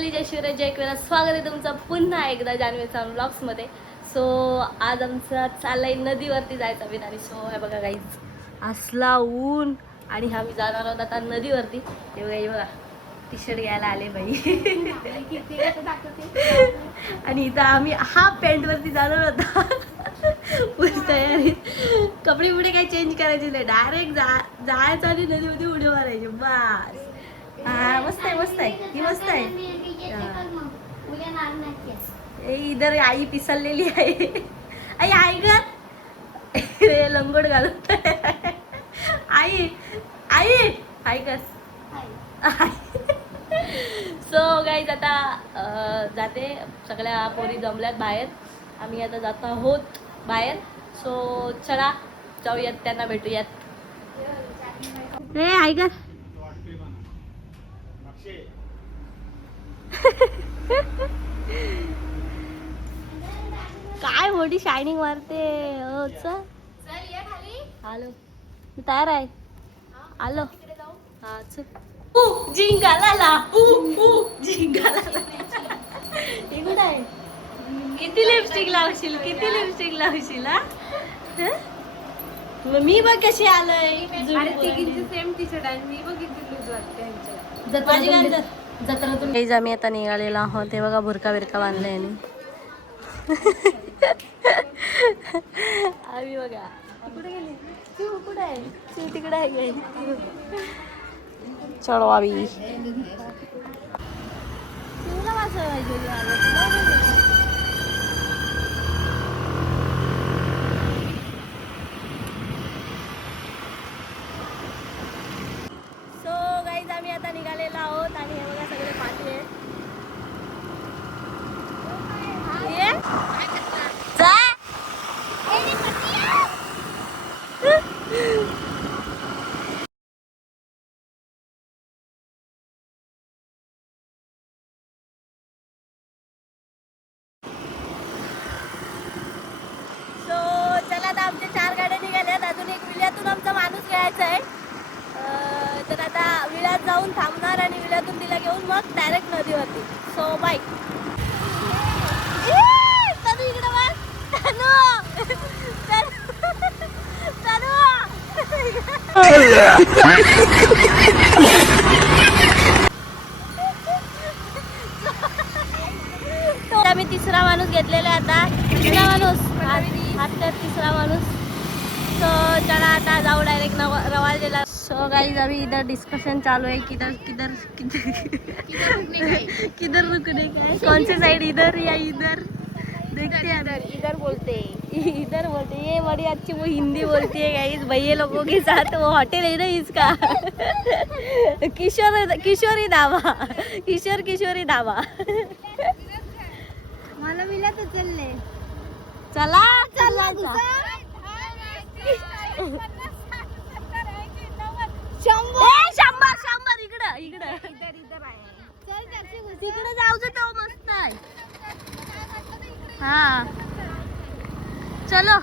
मंडळी, जय शिवराय, जय एकवेळा स्वागत आहे तुमचं पुन्हा एकदा जान्हवीचा ब्लॉग्समध्ये. सो आज आमचा चाललाय नदीवरती जायचा विचार. सो हे बघा गाईज, असला ऊन आणि आम्ही जाणार आहोत आता नदीवरती. हे बघा, हे बघा टी शर्ट घ्यायला आले बाई. आणि इथं आम्ही हाफ पॅन्टवरती जाणार होता. पुरी तयारी, कपडे पुढे काही चेंज करायचे नाही, डायरेक्ट जायचं आणि नदीमध्ये उडी मारायची बस. हा मस्त आहे, मस्त आहे, ही मस्त आहे. इधर आई पिसललेली आहे. आई आई ग लंगोट घालत आई आई आई कर. सो गाईज आता जाते, सगळ्या पोरी जमल्यात बाहेर, आम्ही आता जात आहोत बाहेर. सो चला जाऊयात, त्यांना भेटूयात. रे आई कर. काय मोठी शायनिंग मारते. आलो, मी तयार आहे. आलो. हा चल. जिंगाला जिंगाला. हे कुठं आहे? किती लिपस्टिक लावशील, किती लिपस्टिक लावशील? हा मी बघ कशी आलोय. सेम टी शर्ट आहे, मी बघ किती लूज वाटते. जत्रातून आम्ही आता निघालेलो आहोत. ते बघा बुरका बिरका बांधलाय आणि आम्ही बघा कुठे गेली शिव, कुठे आहे शिव? तिकडे आहे. चलो आवी शिवला वाजवायची. आम्ही आता निघालेलो आहोत आणि हे बघा सगळे पाठी आहेत. सो चला, आता आमच्या 4 गाड्या निघाल्यात. अजून एक विल्यातून आमचा माणूस घ्यायचा आहे. तर आता विळ्यात जाऊन थांबणार आणि विळ्यातून तिला घेऊन मग डायरेक्ट नदीवरती. So bye. तनु इकडे बघ. आम्ही तिसरा माणूस घेतलेला आहे आता. तिसरा माणूस हात तिसरा माणूस. तो चला आता जाऊ डायरेक्ट रवालजेला. सो गाइस, अभी इधर डिस्कशन चालू है किधर किधर किधर किधर रुकने का है, कौन से साइड, इधर या इधर. देखते हैं. इधर बोलते ये बड़ी अच्छी वो हिंदी बोलती है गाइस. भैया लोगों के साथ वो होटल है ना इसका, किशोरी ढाबा, किशोरी ढाबा. मला मिला तर चलले. चला चला. शंभर इकडं इधर आहे. चल तिकडे जाऊचं, तो मस्त आहे. हाँ चलो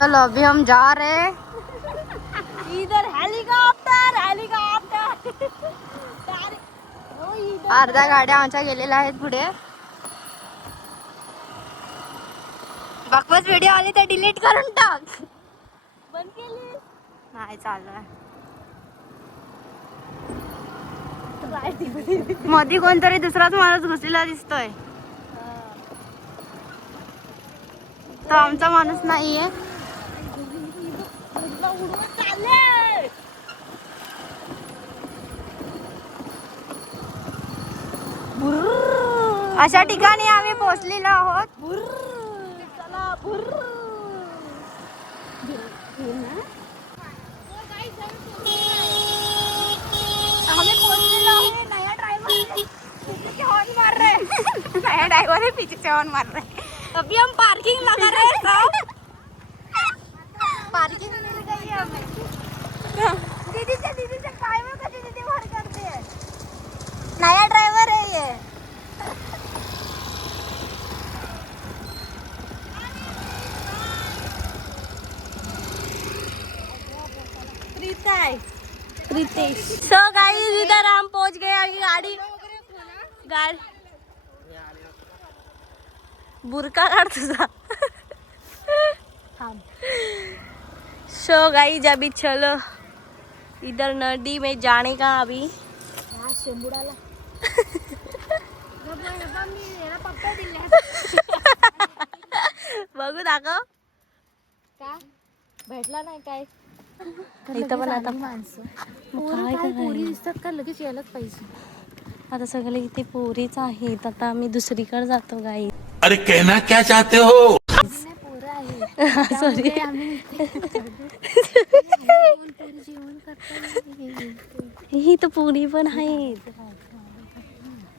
चलो, अभी हम जा रहे हैं. इधर हेलिकॉप्टर. अर्ध्या गाड्या आमच्या गेलेल्या आहेत पुढे. बकवास व्हिडिओ आली तर डिलीट करून टाक. बंद केली नाही, चालू आहे. मध्ये कोणतरी दुसराच माणूस घुसलेला दिसतोय. तो आमचा माणूस नाहीये. अशा ठिकाणी आम्ही पोहोचलेलो आहोत. हमें पोहोचलेलो आहे. नया ड्राइवर है, पीछे से हॉर्न मार रहे हैं. अभी हम पार्किंग लगा रहे हैं. सब पार्किंग मिल गई है हमें. दीदी से काय में कशी दीदी भर करते हैं. नया ड्राइवर है ये. प्रीतेश. सो गाइस, इधर हम पहुंच गए. अभी गाड़ी गाड बुरका काढ तुझा. सो गाइस अभी चलो इधर नदी में जाने का अभी. शेंबुडाला बघू दाखव का भेटला नाही काय. इथं पण आता माणसं काय पोरी करायचं? दिसतात का लगेच यायलाच पाहिजे. आता सगळे इथे पोरीच आहेत. आता आम्ही दुसरीकडे जातो गाई. अरे कहना क्या चाहते हो? पोरं आहे सॉरी. आम्ही जेवण ही तर पोरी पण आहेत.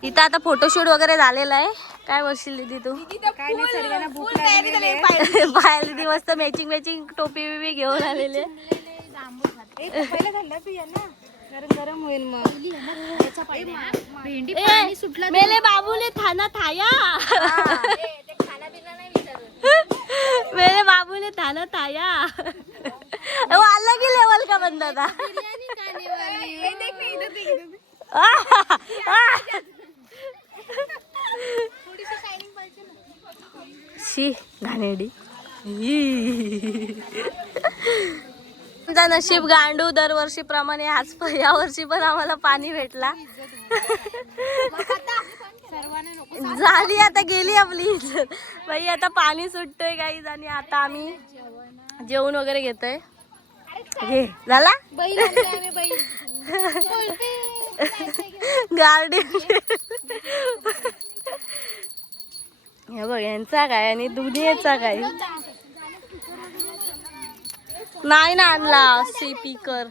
इथं आता फोटोशूट वगैरे झालेला आहे. काय बसशील दीदी तू? काय नाही, सर्वांना भूक लागलेली आहे. बाहेर दी मस्त मॅचिंग टोपी बिपी घेऊन आलेले. पहिला थंडा पिया ना, गरम गरम होईल मग. भेंडी पाणी सुटला मेले बाबूले थाना थाया. मेरे बाबू ने थाना थाया. वो अलग ही लेवल का बंदा था. शी घाणेरडी. तुमचा नशीब गांडू दरवर्षी प्रमाणे आज या वर्षी पण आम्हाला पाणी भेटला. झाली आता गेली आपली इज्जत. बाई आता पाणी सुटतोय गाईज आणि आता आम्ही जेवण वगैरे घेतोय. घे झाला गार्डन. हे बघ यांचा काय आणि दुनियेचा काय नाही ना आणला स्पीकर.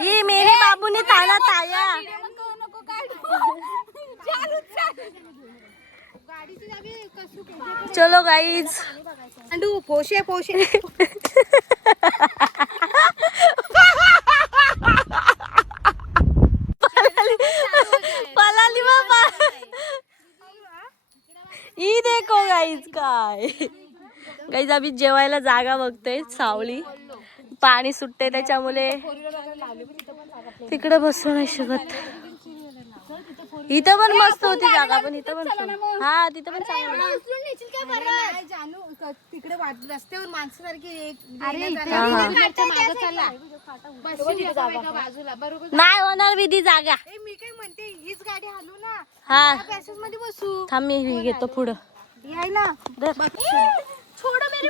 ये मेरे बाबूने थाना थाया. चलो गाईज पोशे पोशे पलाली बाबा. ही देखो गाईज काय गाईज आम्ही जेवायला जागा बघतोय. सावली पाणी सुटते त्याच्यामुळे तिकडे बसू नाही शकत. इथं पण मस्त होती जागा पण इथं पण हा तिथं पण चांगलं. तिकडे रस्त्यावर माणसासारखी नाही होणार विधी जागा. मी काय म्हणते, हीच गाडी हलू ना, हा पॅसेज मध्ये बसू. थांब मी घेतो पुढं. याय ना,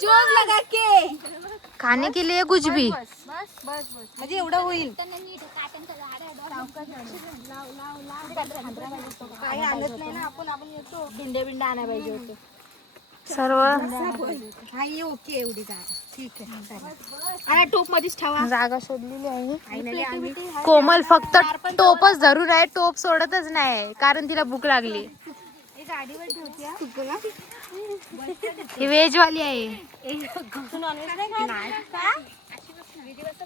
जोर लगा के खाने के लिए कुछ भी. म्हणजे एवढं होईल. काही आणत नाही ना आपण येतो. भिंड्या आणायला पाहिजे होते सर्व. हा ये ओके एवढी जागा ठीक आहे. आणि टोप मध्येच ठेवा. जागा शोधलेली आहे. कोमल फक्त टोपच धरून आहे, टोप सोडतच नाही कारण तिला भूक लागली. गाडीवर ठेवते. ही व्हेज वाली आहे.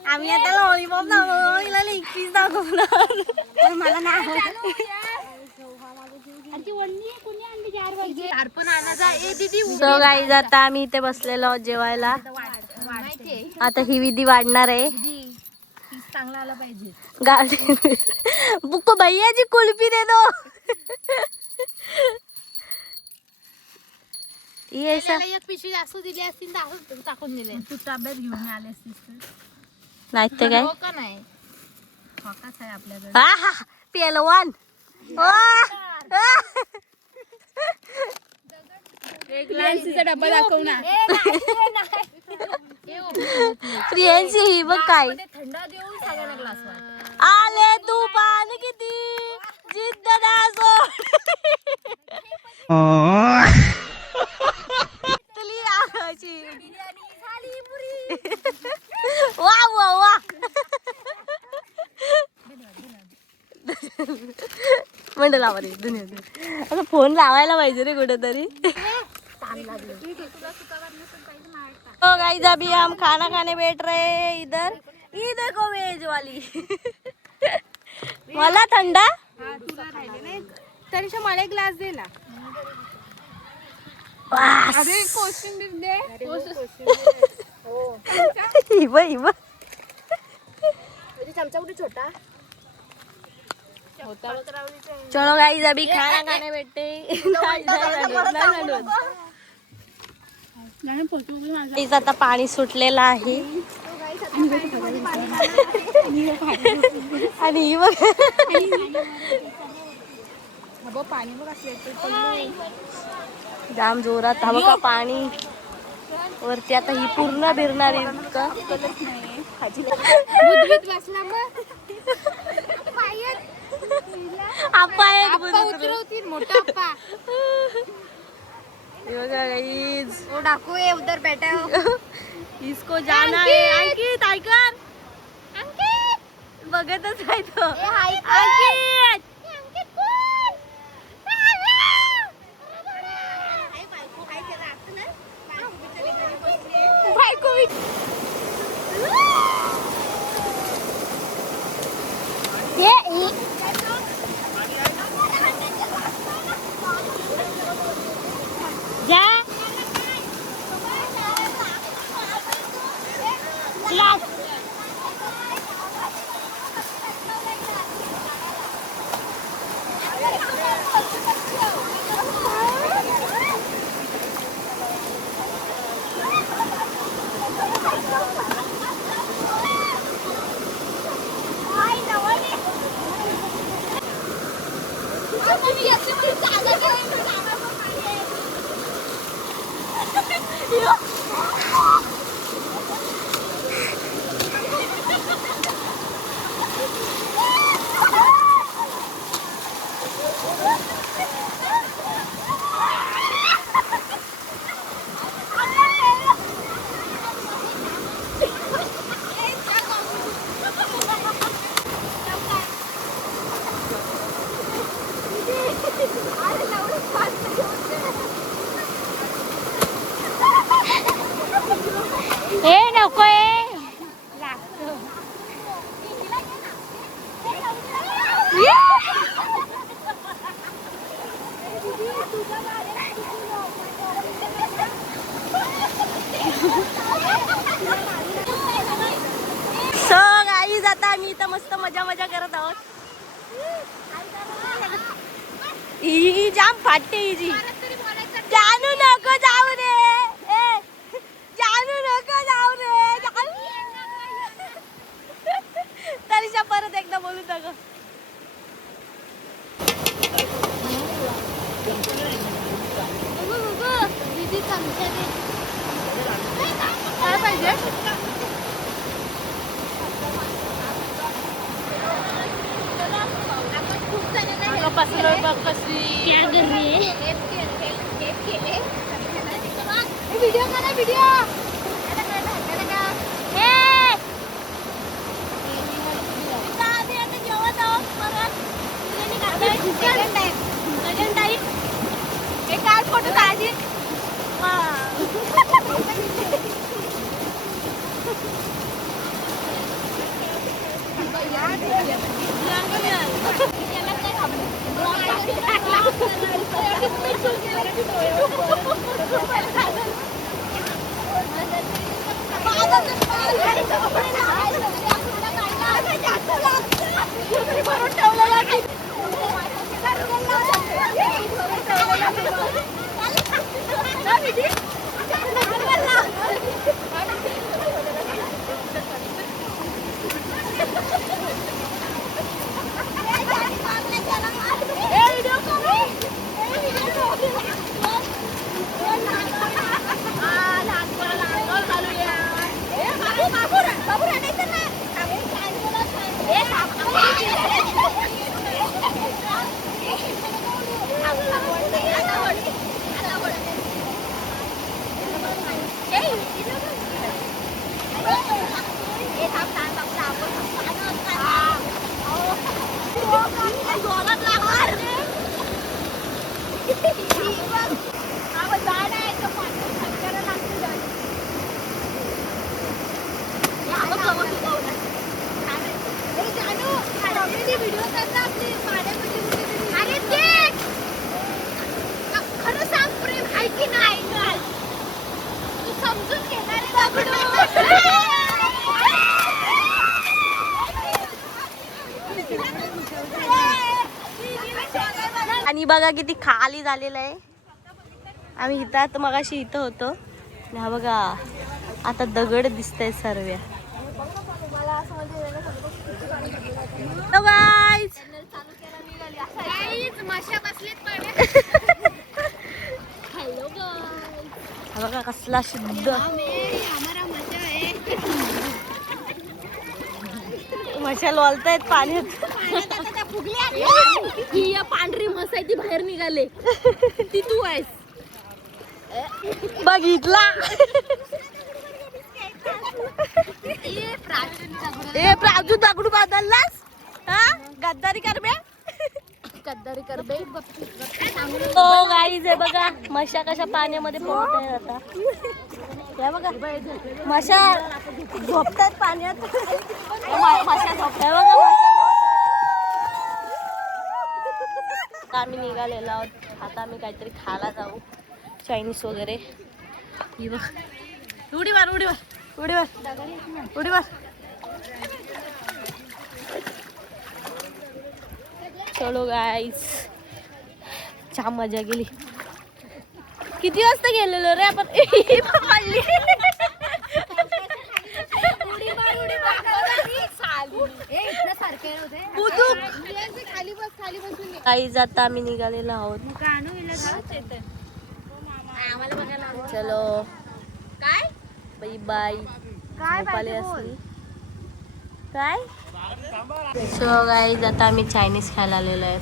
आम्ही आता लॉलीपॉप दाखवला लेग पीस दाखवणार. मला नाही सो गाईज आता आम्ही इथे बसलेलो आहोत जेवायला. आता ही विधी वाढणार आहे. चांगला आला पाहिजे. गाडी बुक भैया जी कुल्फी दे दो. ये ऐसा एक पिशवी जास्त दिली असतील टाकून दिले. तू ताब्यात घेऊन आले असतील नाही ते काय का नाही. फोकास आहे आपल्याकडे. हा हा पेलवान. प्रियांशीचा डब्बा दाखव ना. प्रियांशी ही बघ काय थंडा देऊन सगळ्यांना ग्लास आले तूफान किती जिद्द दासो. तुली आगाची वा वा वा. म्हणलं लावा रे दुनिया. आता फोन लावायला पाहिजे रे कुठेतरी. तो गाइस अभी हम खाना खाने बैठ रहे हैं इधर. ये देखो वेज वाली. मला थंडा तरीशा मला एक ग्लास दे ना. अरे कोशिंबीर दे. हिब हिब चमचा कुठे छोटा. चलो गाईज अभी खाना खाने बैठते गाईज आता पाणी सुटलेलं आहे आणि ही बघ जाम जोरात हवं का पाणी वरती आता ही पूर्ण भिरणार इतकं आप्पा एक उतरवतील मोठा अप्पा ये बघा गाईज वो डाकू है उधर बैठा है इसको जाना है अंकित ऐकर बघतच आहे तो अंकित जा ए नको सो गाईज आता आम्ही इथं मस्त मजा मजा करत आहोत ही जाम फाटते हिची जानू नको जाऊ रे ए जानू नको जाऊ रे तरीशा परत एकदा बोलू नका काय पाहिजे क्या कर रही है व्हिडिओ करा व्हिडिओ फोटो काढी खरं सांग प्रेम आहे की नाही तू समजून घेणार आहे बघा किती खाली झालेलं आहे. आम्ही इथं आता मगाशी इथं होतो आणि हा बघा आता दगड दिसतंय सर्व. हा बघा कसला शुद्ध मशाल वालतायत पाण्यात. ही या पांढरी मस आहे ती बाहेर निघाले. ती तू आहेस बघितला. ए प्राजू दगडू बांधलास हा गद्दारी करबे. गद्दारी करबे. हो गाईज आहे बघा मशा कशा पाण्यामध्ये पोहत आहे आता. या बघा मशा झोपतात पाण्यात. मशा झोपताय बघा. आम्ही निघालेलो आहोत आता. आम्ही काहीतरी खायला जाऊ चायनीज वगैरे. ही बघ उडी मार उडी मार उडी मार उडी मार. चलो गाईस छान मजा गेली. किती वाजता गेलेलो रे आपण. गाईज आता आम्ही निघालेलो आहोत. चलो काय बाई बाय. झोपाले असली काय. सो गाईज आता आम्ही चायनीज खायला आलेलो आहेत.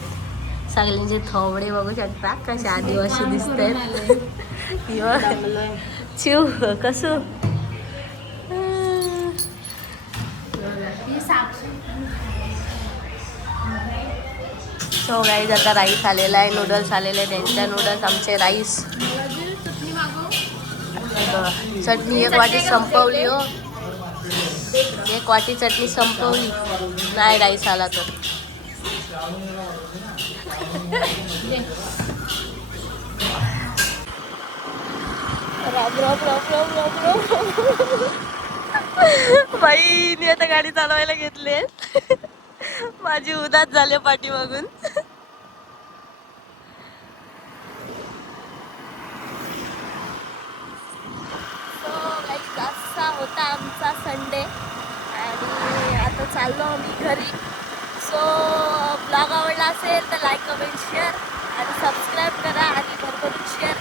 सगळ्यांचे थोबडे बघू शकता कसे आदिवासी दिसत आहेत. चिव कसं सो गाईज आता राईस आलेला आहे. नूडल्स आलेले आहे. त्यांच्या नूडल्स आमचे राईस. चटणी एक वाटी संपवली हो. एक वाटी चटणी संपवली नाही राईस आला तर. राम राम राम राम राम राम. बाई मी आता गाडी चालवायला घेतली. माझी उदास झाली पाठी बघून. असा होता आमचा संडे आणि आता चाललो आम्ही घरी. सो ब्लॉग आवडला असेल तर लाईक कमेंट शेअर आणि सबस्क्राईब करा आणि भरभरून शेअर